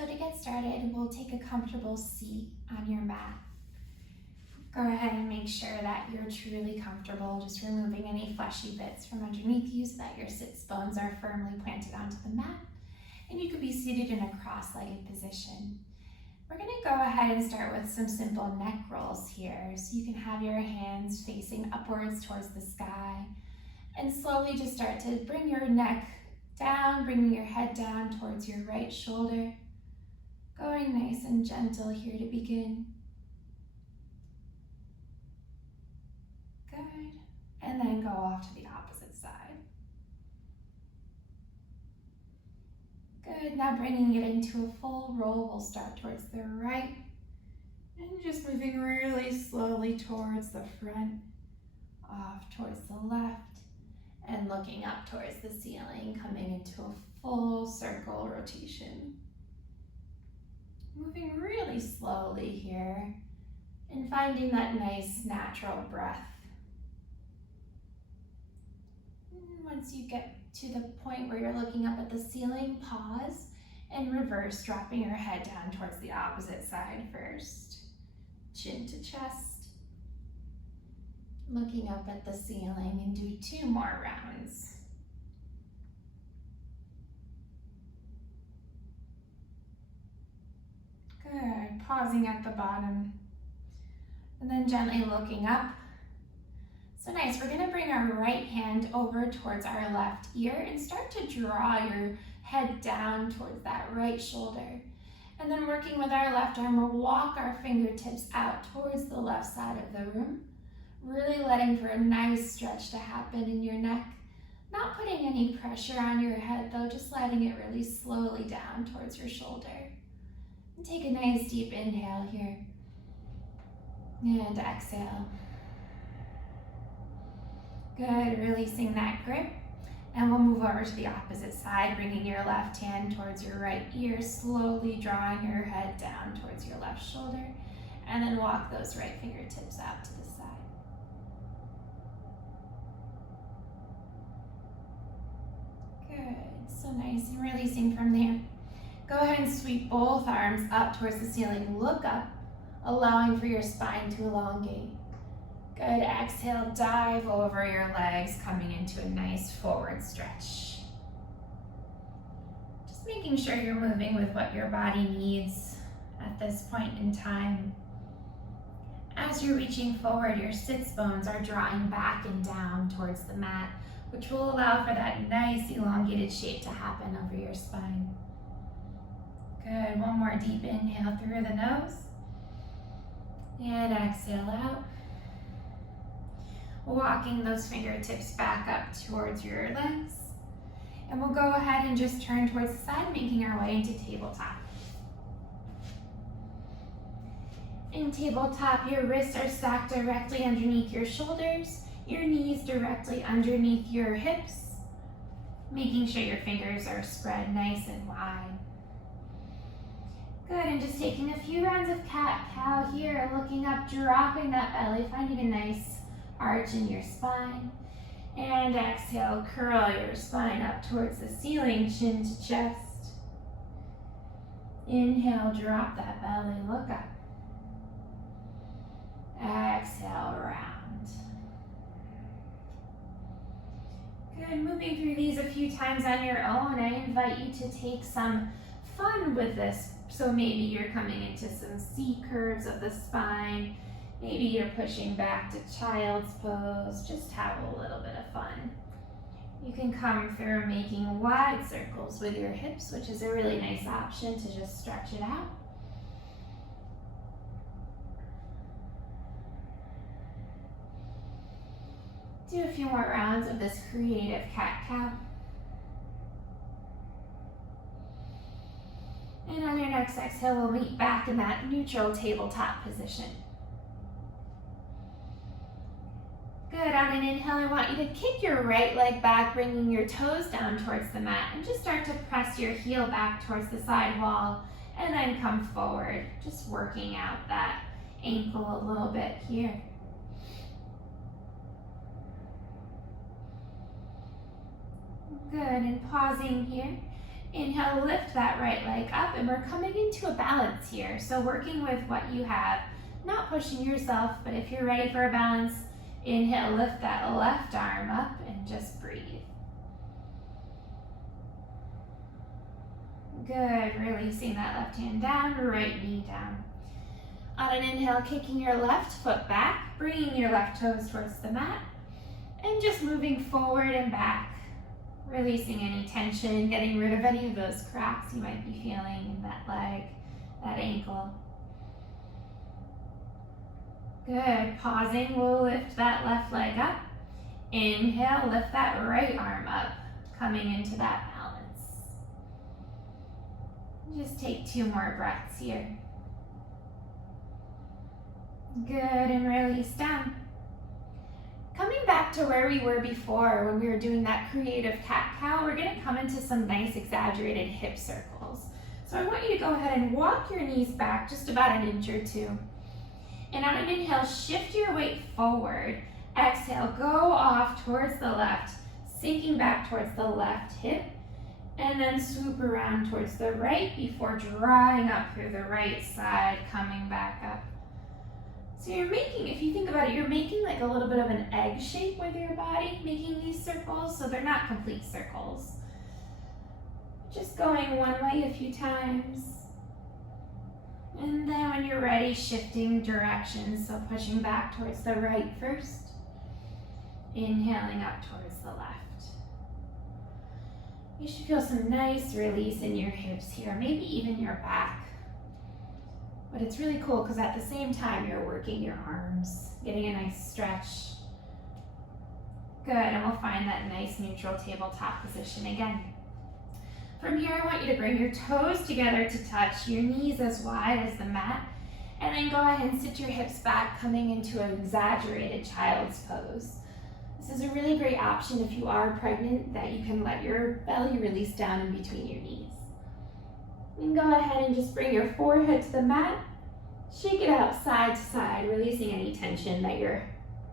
So to get started, we'll take a comfortable seat on your mat. Go ahead and make sure that you're truly comfortable, just removing any fleshy bits from underneath you so that your sits bones are firmly planted onto the mat. And you could be seated in a cross-legged position. We're going to go ahead and start with some simple neck rolls here. So you can have your hands facing upwards towards the sky and slowly just start to bring your neck down, bringing your head down towards your right shoulder. Going nice and gentle here to begin. Good. And then go off to the opposite side. Good. Now bringing it into a full roll, we'll start towards the right and just moving really slowly towards the front, off towards the left, and looking up towards the ceiling, coming into a full circle rotation. Moving really slowly here and finding that nice natural breath. And once you get to the point where you're looking up at the ceiling, pause and reverse, dropping your head down towards the opposite side first. Chin to chest. Looking up at the ceiling, and do 2 more rounds. Good. Pausing at the bottom and then gently looking up. So nice. We're going to bring our right hand over towards our left ear and start to draw your head down towards that right shoulder. And then working with our left arm, we'll walk our fingertips out towards the left side of the room, really letting for a nice stretch to happen in your neck. Not putting any pressure on your head though, just letting it really slowly down towards your shoulder. And take a nice deep inhale here. And exhale. Good, releasing that grip. And we'll move over to the opposite side, bringing your left hand towards your right ear, slowly drawing your head down towards your left shoulder, and then walk those right fingertips out to the side. Good, so nice, and releasing from there. Go ahead and sweep both arms up towards the ceiling. Look up, allowing for your spine to elongate. Good, exhale, dive over your legs, coming into a nice forward stretch. Just making sure you're moving with what your body needs at this point in time. As you're reaching forward, your sits bones are drawing back and down towards the mat, which will allow for that nice elongated shape to happen over your spine. Good, one more deep inhale through the nose, and exhale out. Walking those fingertips back up towards your legs. And we'll go ahead and just turn towards the side, making our way into tabletop. In tabletop, your wrists are stacked directly underneath your shoulders, your knees directly underneath your hips, making sure your fingers are spread nice and wide. Good, and just taking a few rounds of cat-cow here, looking up, dropping that belly, finding a nice arch in your spine. And exhale, curl your spine up towards the ceiling, chin to chest. Inhale, drop that belly, look up. Exhale, round. Good, moving through these a few times on your own, I invite you to take some fun with this. So maybe you're coming into some C curves of the spine. Maybe you're pushing back to child's pose. Just have a little bit of fun. You can come through making wide circles with your hips, which is a really nice option to just stretch it out. Do a few more rounds of this creative cat-cow. And on your next exhale, we'll meet back in that neutral tabletop position. Good, on an inhale, I want you to kick your right leg back, bringing your toes down towards the mat, and just start to press your heel back towards the side wall, and then come forward, just working out that ankle a little bit here. Good, and pausing here. Inhale, lift that right leg up, and we're coming into a balance here. So working with what you have, not pushing yourself, but if you're ready for a balance, inhale, lift that left arm up and just breathe. Good, releasing that left hand down, right knee down. On an inhale, kicking your left foot back, bringing your left toes towards the mat, and just moving forward and back, releasing any tension, getting rid of any of those cracks you might be feeling in that leg, that ankle. Good, pausing, we'll lift that left leg up. Inhale, lift that right arm up, coming into that balance. Just take 2 more breaths here. Good, and release down. Coming back to where we were before when we were doing that creative cat-cow, we're gonna come into some nice exaggerated hip circles. So I want you to go ahead and walk your knees back just about an inch or 2. And on an inhale, shift your weight forward. Exhale, go off towards the left, sinking back towards the left hip, and then swoop around towards the right before drawing up through the right side, coming back up. So you're making, if you think about it, you're making like a little bit of an egg shape with your body, making these circles, so they're not complete circles. Just going one way a few times. And then when you're ready, shifting directions, so pushing back towards the right first, inhaling up towards the left. You should feel some nice release in your hips here, maybe even your back. But it's really cool because at the same time you're working your arms, getting a nice stretch. Good, and we'll find that nice neutral tabletop position again. From here, I want you to bring your toes together to touch, your knees as wide as the mat, and then go ahead and sit your hips back, coming into an exaggerated child's pose. This is a really great option if you are pregnant, that you can let your belly release down in between your knees. And go ahead and just bring your forehead to the mat, shake it out side to side, releasing any tension that you're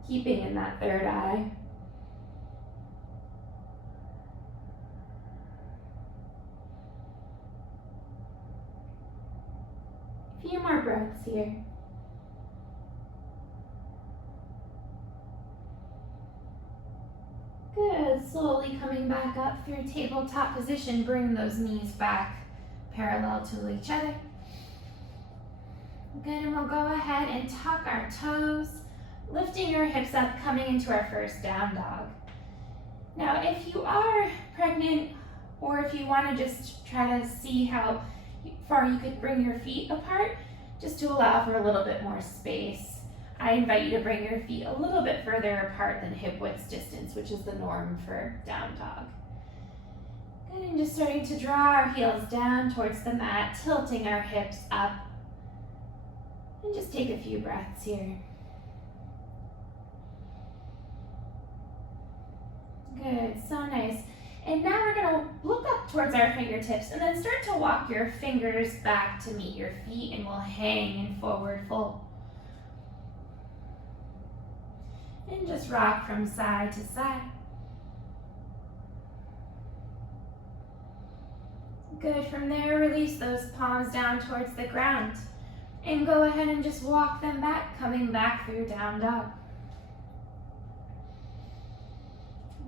keeping in that third eye. A few more breaths here. Good, slowly coming back up through tabletop position, bring those knees back parallel to each other. Good, and we'll go ahead and tuck our toes, lifting your hips up, coming into our first down dog. Now, if you are pregnant, or if you want to just try to see how far you could bring your feet apart, just to allow for a little bit more space, I invite you to bring your feet a little bit further apart than hip width distance, which is the norm for down dog. Good, and just starting to draw our heels down towards the mat, tilting our hips up. And just take a few breaths here. Good, so nice. And now we're gonna look up towards our fingertips and then start to walk your fingers back to meet your feet, and we'll hang in forward fold. And just rock from side to side. Good, from there, release those palms down towards the ground. And go ahead and just walk them back, coming back through down dog.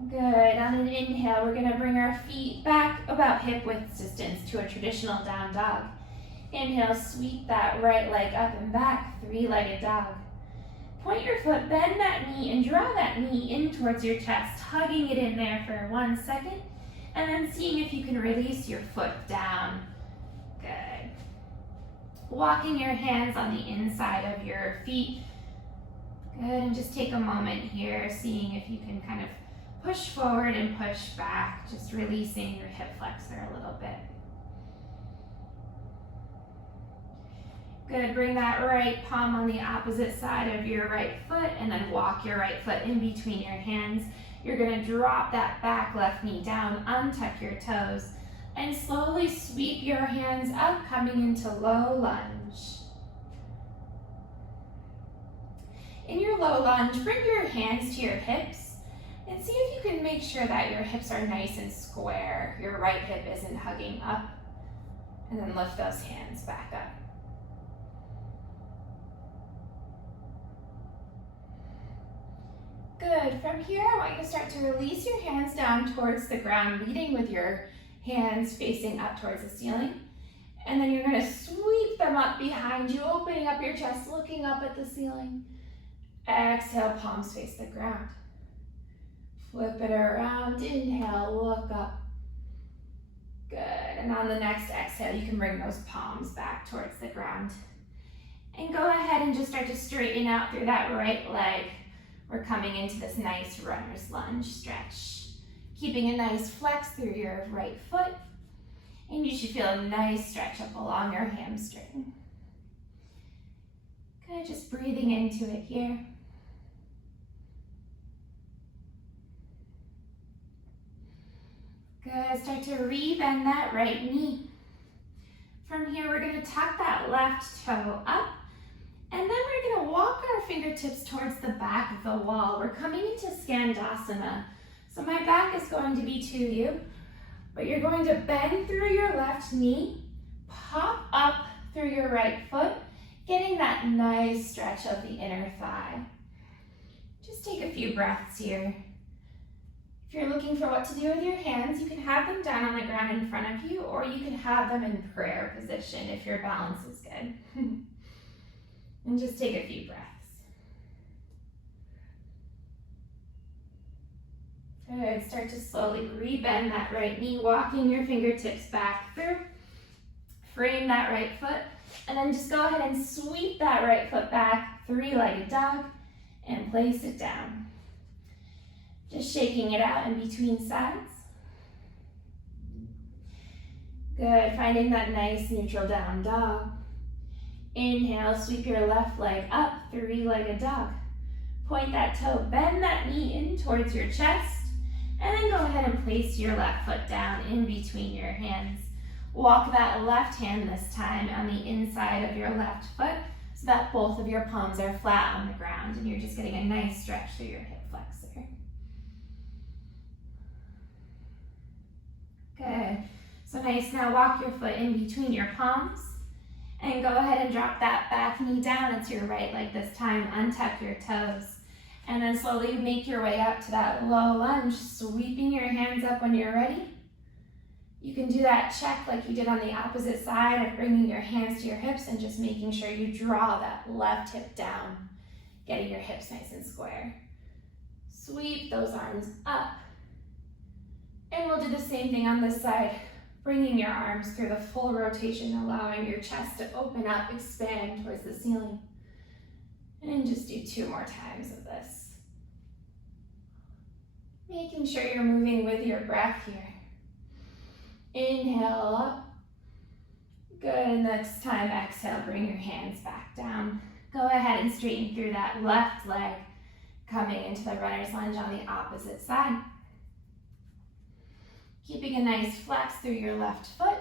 Good, on an inhale, we're gonna bring our feet back about hip width distance to a traditional down dog. Inhale, sweep that right leg up and back, 3-legged dog. Point your foot, bend that knee, and draw that knee in towards your chest, hugging it in there for 1 second, and then seeing if you can release your foot down. Good. Walking your hands on the inside of your feet. Good, and just take a moment here, seeing if you can kind of push forward and push back, just releasing your hip flexor a little bit. Good, bring that right palm on the opposite side of your right foot, and then walk your right foot in between your hands. You're gonna drop that back left knee down, untuck your toes, and slowly sweep your hands up, coming into low lunge. In your low lunge, bring your hands to your hips, And see if you can make sure that your hips are nice and square. Your right hip isn't hugging up. And then lift those hands back up. Good. From here, I want you to start to release your hands down towards the ground, leading with your hands facing up towards the ceiling. And then you're going to sweep them up behind you, opening up your chest, looking up at the ceiling. Exhale, palms face the ground. Flip it around. Inhale, look up. Good. And on the next exhale, you can bring those palms back towards the ground. And go ahead and just start to straighten out through that right leg. We're coming into this nice runner's lunge stretch. Keeping a nice flex through your right foot. And you should feel a nice stretch up along your hamstring. Good, just breathing into it here. Good, start to rebend that right knee. From here, we're gonna tuck that left toe up, and then we're gonna walk our fingertips towards the back of the wall. We're coming into Skandasana. So my back is going to be to you, but you're going to bend through your left knee, pop up through your right foot, getting that nice stretch of the inner thigh. Just take a few breaths here. If you're looking for what to do with your hands, you can have them down on the ground in front of you, or you can have them in prayer position if your balance is good. And just take a few breaths. Good, start to slowly rebend that right knee, walking your fingertips back through. Frame that right foot, and then just go ahead and sweep that right foot back, three-legged dog, and place it down. Just shaking it out in between sides. Good, finding that nice neutral down dog. Inhale, sweep your left leg up, three-legged dog. Point that toe, bend that knee in towards your chest, and then go ahead and place your left foot down in between your hands. Walk that left hand this time on the inside of your left foot so that both of your palms are flat on the ground and you're just getting a nice stretch through your hip flexor. Good. So nice. Now walk your foot in between your palms and go ahead and drop that back knee down. It's your right leg this time. Untuck your toes. And then slowly make your way up to that low lunge, sweeping your hands up when you're ready. You can do that check like you did on the opposite side of bringing your hands to your hips and just making sure you draw that left hip down, getting your hips nice and square. Sweep those arms up. And we'll do the same thing on this side, bringing your arms through the full rotation, allowing your chest to open up, expand towards the ceiling. And just do 2 more times of this. Making sure you're moving with your breath here. Inhale up. Good, next time exhale, bring your hands back down. Go ahead and straighten through that left leg, coming into the runner's lunge on the opposite side. Keeping a nice flex through your left foot.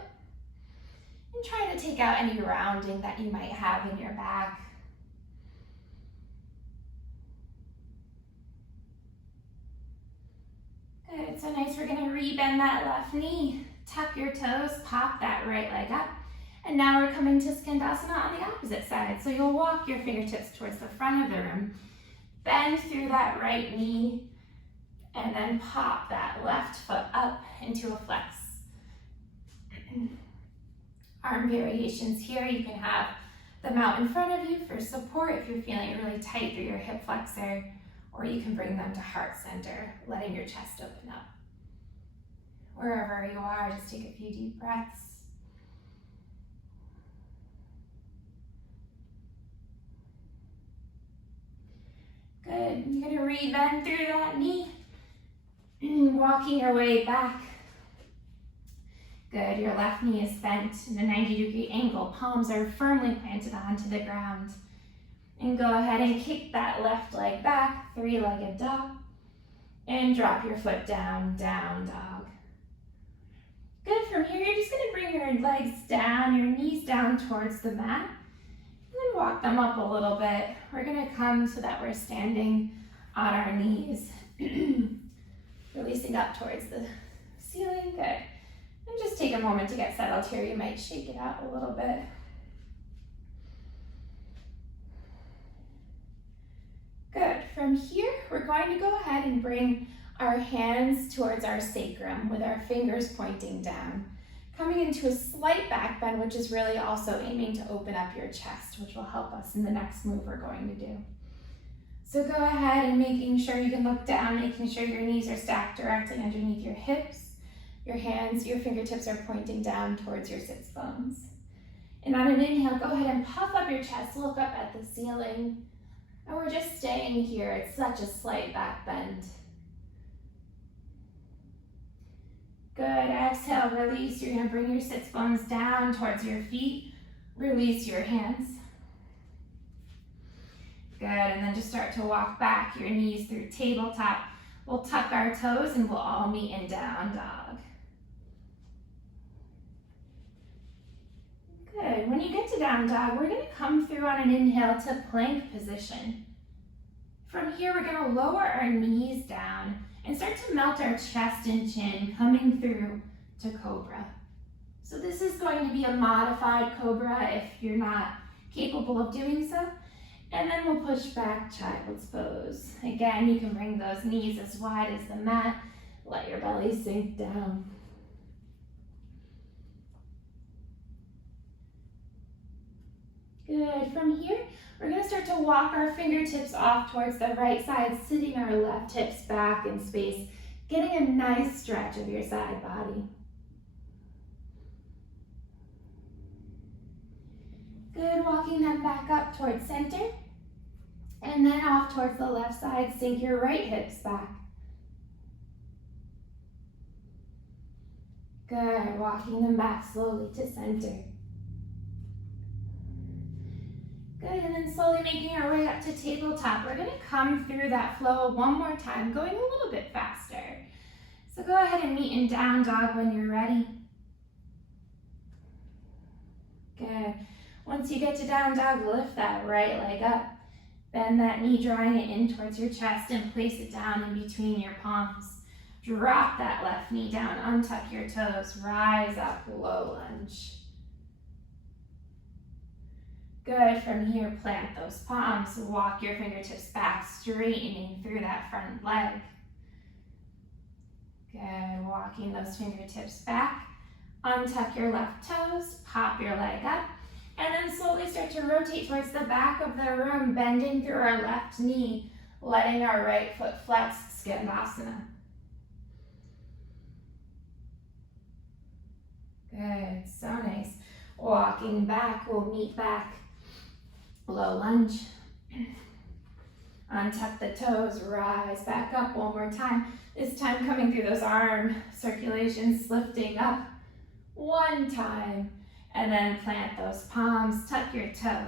And try to take out any rounding that you might have in your back. Good, so nice. We're gonna rebend that left knee. Tuck your toes, pop that right leg up. And now we're coming to Skandasana on the opposite side. So you'll walk your fingertips towards the front of the room. Bend through that right knee. And then pop that left foot up into a flex. Arm variations here. You can have them out in front of you for support if you're feeling really tight through your hip flexor, or you can bring them to heart center, letting your chest open up. Wherever you are, just take a few deep breaths. Good. You're gonna rebend through that knee. Walking your way back. Good, your left knee is bent in a 90-degree angle. Palms are firmly planted onto the ground. And go ahead and kick that left leg back, three-legged dog. And drop your foot down, down dog. Good, from here you're just gonna bring your legs down, your knees down towards the mat. And then walk them up a little bit. We're gonna come so that we're standing on our knees. Releasing up towards the ceiling, good. And just take a moment to get settled here. You might shake it out a little bit. Good. From here, we're going to go ahead and bring our hands towards our sacrum with our fingers pointing down. Coming into a slight back bend, which is really also aiming to open up your chest, which will help us in the next move we're going to do. So go ahead and making sure you can look down, making sure your knees are stacked directly underneath your hips. Your hands, your fingertips are pointing down towards your sits bones. And on an inhale, go ahead and puff up your chest, look up at the ceiling. And we're just staying here. It's such a slight back bend. Good, exhale, release. You're gonna bring your sits bones down towards your feet. Release your hands. Good, and then just start to walk back your knees through tabletop. We'll tuck our toes and we'll all meet in down dog. Good, when you get to down dog, we're gonna come through on an inhale to plank position. From here, we're gonna lower our knees down and start to melt our chest and chin, coming through to cobra. So this is going to be a modified cobra if you're not capable of doing so. And then we'll push back child's pose. Again, you can bring those knees as wide as the mat. Let your belly sink down. Good, from here, we're gonna start to walk our fingertips off towards the right side, sitting our left hips back in space, getting a nice stretch of your side body. Good, walking them back up towards center, and then off towards the left side, sink your right hips back. Good, walking them back slowly to center. Good, and then slowly making our way up to tabletop. We're gonna come through that flow one more time, going a little bit faster. So go ahead and meet in down dog when you're ready. Good. Once you get to down dog, lift that right leg up. Bend that knee, drawing it in towards your chest, and place it down in between your palms. Drop that left knee down, untuck your toes, rise up, low lunge. Good, from here, plant those palms, walk your fingertips back, straightening through that front leg. Good, walking those fingertips back, untuck your left toes, pop your leg up, and then slowly start to rotate towards the back of the room, bending through our left knee, letting our right foot flex, Skandasana. Good, so nice. Walking back, we'll meet back. Low lunge. Untuck the toes, rise back up one more time. This time coming through those arm circulations, lifting up one time. And then plant those palms, tuck your toe,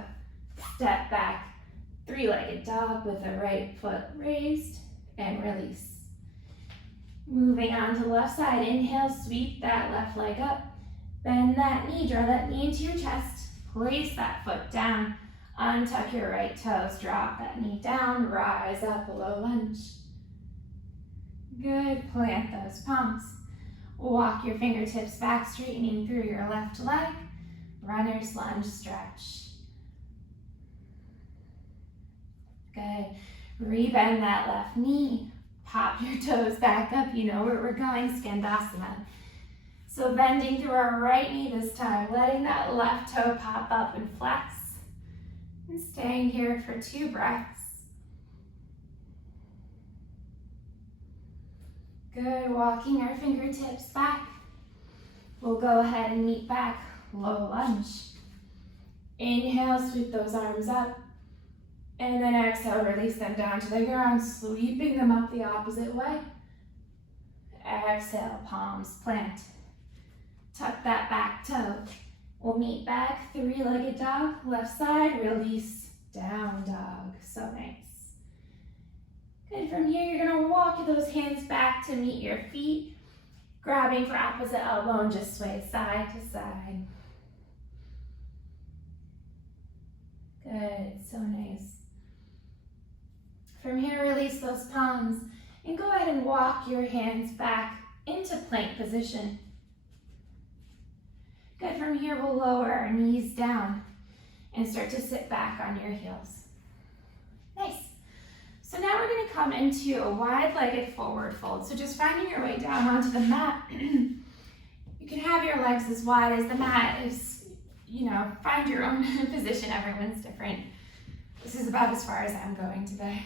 step back, three-legged dog with the right foot raised and release. Moving on to the left side, inhale, sweep that left leg up, bend that knee, draw that knee into your chest, place that foot down, untuck your right toes, drop that knee down, rise up, low lunge. Good, plant those palms. Walk your fingertips back, straightening through your left leg. Runner's lunge stretch. Good. Rebend that left knee. Pop your toes back up. You know where we're going, Skandasana. So bending through our right knee this time, letting that left toe pop up and flex. And staying here for 2 breaths. Good, walking our fingertips back. We'll go ahead and meet back, low lunge. Inhale, sweep those arms up. And then exhale, release them down to the ground, sweeping them up the opposite way. Exhale, palms plant. Tuck that back toe. We'll meet back, three-legged dog, left side, release, down dog. So nice. Good, from here, you're gonna walk those hands back to meet your feet, grabbing for opposite elbow and just sway side to side. Good, so nice. From here, release those palms And go ahead and walk your hands back into plank position. Good, from here we'll lower our knees down and start to sit back on your heels. Nice. So now we're going to come into a wide-legged forward fold. So just finding your way down onto the mat. You can have your legs as wide as the mat is, find your own position. Everyone's different. This is about as far as I'm going today.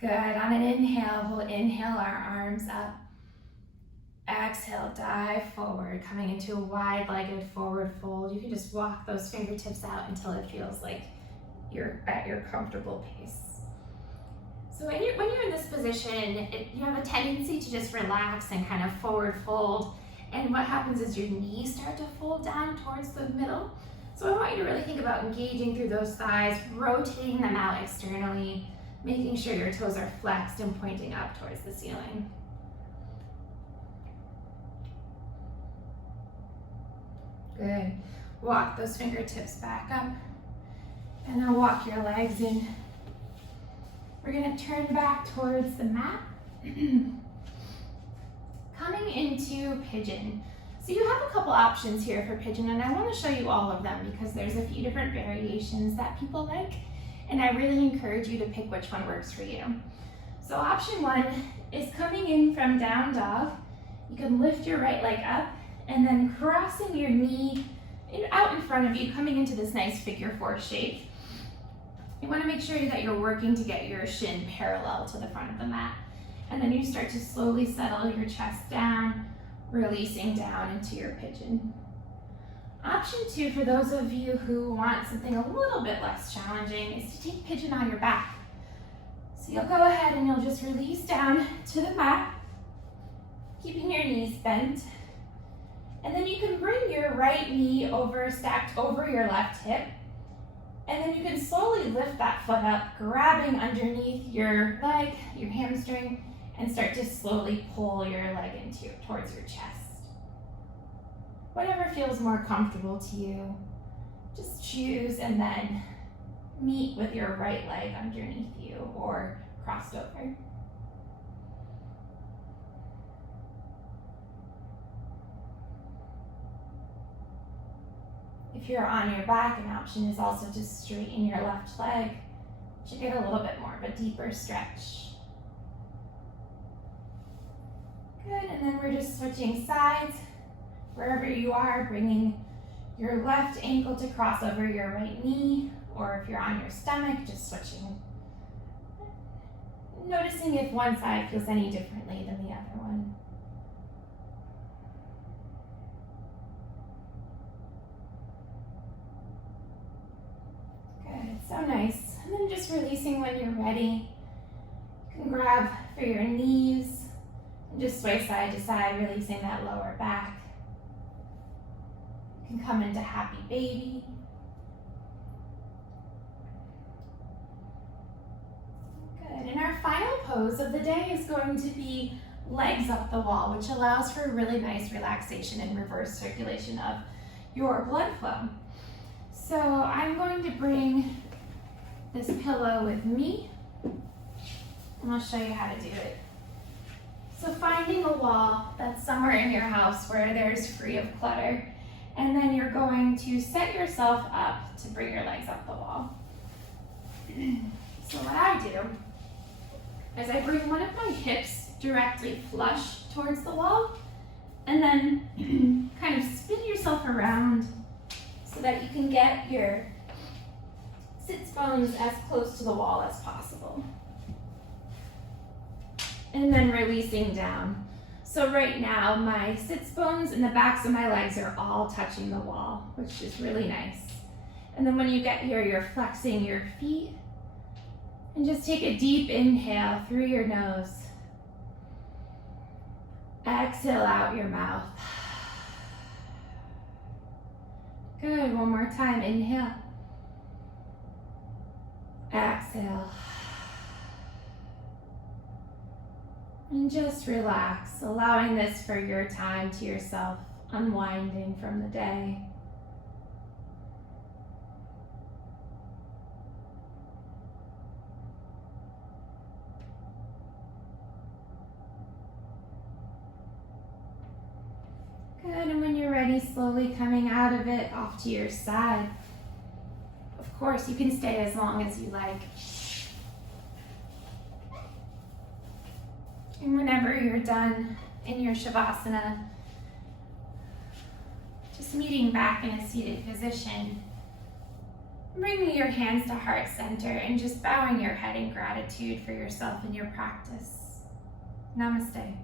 Good, on an inhale, we'll inhale our arms up. Exhale, dive forward, coming into a wide-legged forward fold. You can just walk those fingertips out until it feels like you're at your comfortable pace. So when you're in this position, you have a tendency to just relax and kind of forward fold. And what happens is your knees start to fold down towards the middle. So I want you to really think about engaging through those thighs, rotating them out externally, making sure your toes are flexed and pointing up towards the ceiling. Good. Walk those fingertips back up and then walk your legs in. We're going to turn back towards the mat. Coming into pigeon. So you have a couple options here for pigeon, and I want to show you all of them because there's a few different variations that people like, and I really encourage you to pick which one works for you. So option one is coming in from down dog. You can lift your right leg up and then crossing your knee out in front of you, coming into this nice figure four shape. You want to make sure that you're working to get your shin parallel to the front of the mat. And then you start to slowly settle your chest down, releasing down into your pigeon. Option two, for those of you who want something a little bit less challenging, is to take pigeon on your back. So you'll go ahead and you'll just release down to the mat, keeping your knees bent. And then you can bring your right knee stacked over your left hip. And then you can slowly lift that foot up, grabbing underneath your leg, your hamstring, and start to slowly pull your leg towards your chest. Whatever feels more comfortable to you, just choose and then meet with your right leg underneath you or crossed over. If you're on your back, an option is also to straighten your left leg to get a little bit more of a deeper stretch. Good, and then we're just switching sides. Wherever you are, bringing your left ankle to cross over your right knee, or if you're on your stomach, just switching. Noticing if one side feels any differently than the other one. So nice. And then just releasing when you're ready. You can grab for your knees and just sway side to side, releasing that lower back. You can come into happy baby. Good. And our final pose of the day is going to be legs up the wall, which allows for a really nice relaxation and reverse circulation of your blood flow. So I'm going to bring this pillow with me, and I'll show you how to do it. So finding a wall that's somewhere in your house where there's free of clutter, and then you're going to set yourself up to bring your legs up the wall. So what I do is I bring one of my hips directly flush towards the wall, and then kind of spin yourself around so that you can get your sits bones as close to the wall as possible. And then releasing down. So right now, my sits bones and the backs of my legs are all touching the wall, which is really nice. And then when you get here, you're flexing your feet. And just take a deep inhale through your nose. Exhale out your mouth. Good, one more time, inhale. Exhale. And just relax, allowing this for your time to yourself, unwinding from the day. ready, slowly coming out of it off to your side. Of course, you can stay as long as you like. And whenever you're done in your Shavasana, just meeting back in a seated position, bringing your hands to heart center and just bowing your head in gratitude for yourself and your practice. Namaste.